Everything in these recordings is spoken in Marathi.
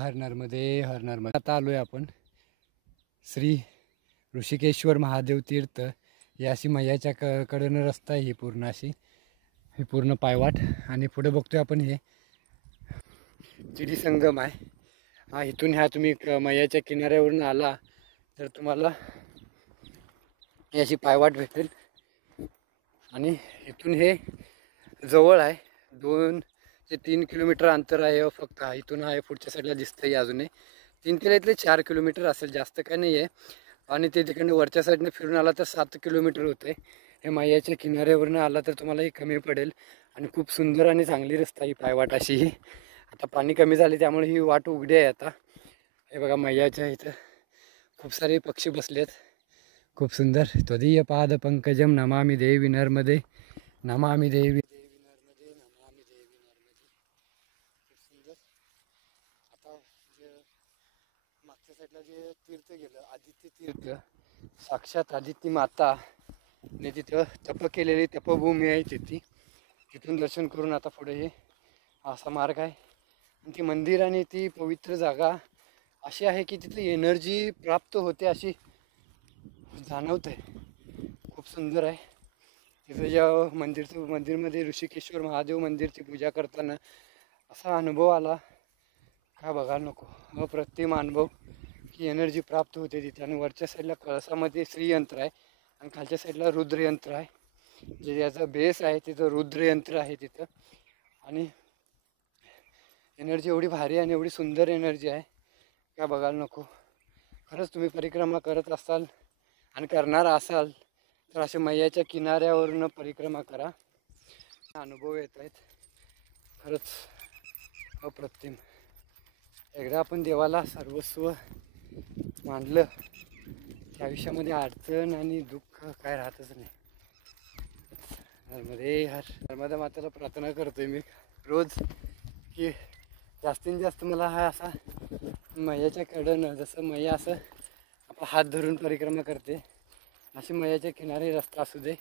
हर नर्मदे हर नर्मदे. आता आलो आहे आपण श्री ऋषिकेश्वर महादेव तीर्थ. ही अशी मैयाच्या कडनं रस्ता आहे, ही पूर्ण अशी ही पूर्ण पायवाट. आणि पुढे बघतोय आपण हे चिडी संगम आहे. हा इथून ह्या तुम्ही मैयाच्या किनाऱ्यावरून आला तर तुम्हाला ही अशी पायवाट भेटेल. आणि इथून हे जवळ आहे, 2 ते 3 किलोमीटर अंतर आहे फक्त. इथून आहे पुढच्या साईडला दिसतंय अजूनही 3 किलो इथले 4 किलोमीटर असेल, जास्त काय नाही आहे. आणि ते तिकडनं वरच्या साईडने फिरून आला तर 7 किलोमीटर होते. हे मैयाच्या किनाऱ्यावरून आला तर तुम्हाला ही कमी पडेल. आणि खूप सुंदर आणि चांगली रस्ता ही पायवाट अशी ही. आता पाणी कमी झाले त्यामुळे ही वाट उघडी आहे आता. हे बघा मैयाच्या इथं खूप सारे पक्षी बसलेत, खूप सुंदर. त्वदीय पाद पंकजम नमामि देवी नर्मदे, नमामि देवी नर्मदे, नमामि देवी नर्मदे. खूप सुंदर. आता मागच्या साईडला जे तीर्थ गेलं, आदित्य तीर्थ, साक्षात आदित्य माता ने तिथं तप केलेली तपभूमी आहे तिथे. तिथून दर्शन करून आता पुढे हे असा मार्ग आहे. आणि ती मंदिर आणि ती पवित्र जागा अशी आहे की तिथली एनर्जी प्राप्त होते अशी जाणवत आहे. खूप सुंदर आहे. तिथं ज्या मंदिरमध्ये ऋषिकेश्वर महादेव मंदिरची पूजा करताना असा अनुभव आला का बघायला नको. अप्रतिम अनुभव की एनर्जी प्राप्त होते तिथे. आणि वरच्या साईडला कळसामध्ये श्रीयंत्र आहे आणि खालच्या साईडला रुद्रयंत्र आहे. जे याचा बेस आहे तिथं रुद्रयंत्र आहे तिथं. आणि एनर्जी एवढी भारी आणि एवढी सुंदर एनर्जी आहे का बघायला नको. खरंच तुम्ही परिक्रमा करत असाल आणि करणार असाल तर अशा मैयाच्या किनाऱ्यावरून परिक्रमा करा. अनुभव येत आहेत खरंच अप्रतिम. एकदा आपण देवाला सर्वस्व मानलं की आयुष्यामध्ये अडचण आणि दुःख काय राहतच नाही. नर्मदे हर नर्मदा मातेला प्रार्थना करतोय मी रोज की जास्तीत जास्त मला हा असा मैयाच्या कडनं, जसं मैया असं आपला हात धरून परिक्रमा करते अशी मैयाच्या किनारी रस्ता असू दे.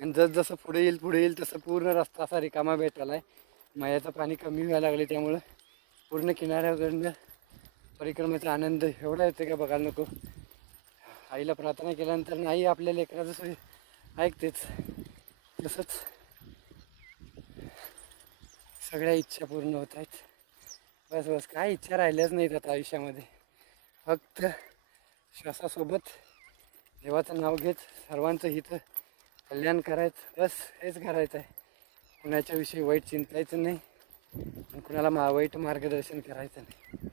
आणि जसं पुढे येईल तसं पूर्ण रस्ता असा रिकामा भेटायला आहे. मैयाचं पाणी कमी व्हायला लागले त्यामुळं पूर्ण किनाऱ्यावरनं परिक्रमेचा आनंद एवढा येतो का बघायला नको. आईला प्रार्थना केल्यानंतर नाही आपल्या लेकराचं सोय ऐकतेच, तसंच सगळ्या इच्छा पूर्ण होत आहेत. बस काय इच्छा राहिल्याच नाहीत आता आयुष्यामध्ये. फक्त श्वासासोबत देवाचं नाव घेत सर्वांचं हित कल्याण करायचं, बस हेच करायचं आहे. कुणाच्या विषयी वाईट चिंतायचं नाही आणि कुणाला वाईट मार्गदर्शन करायचं नाही.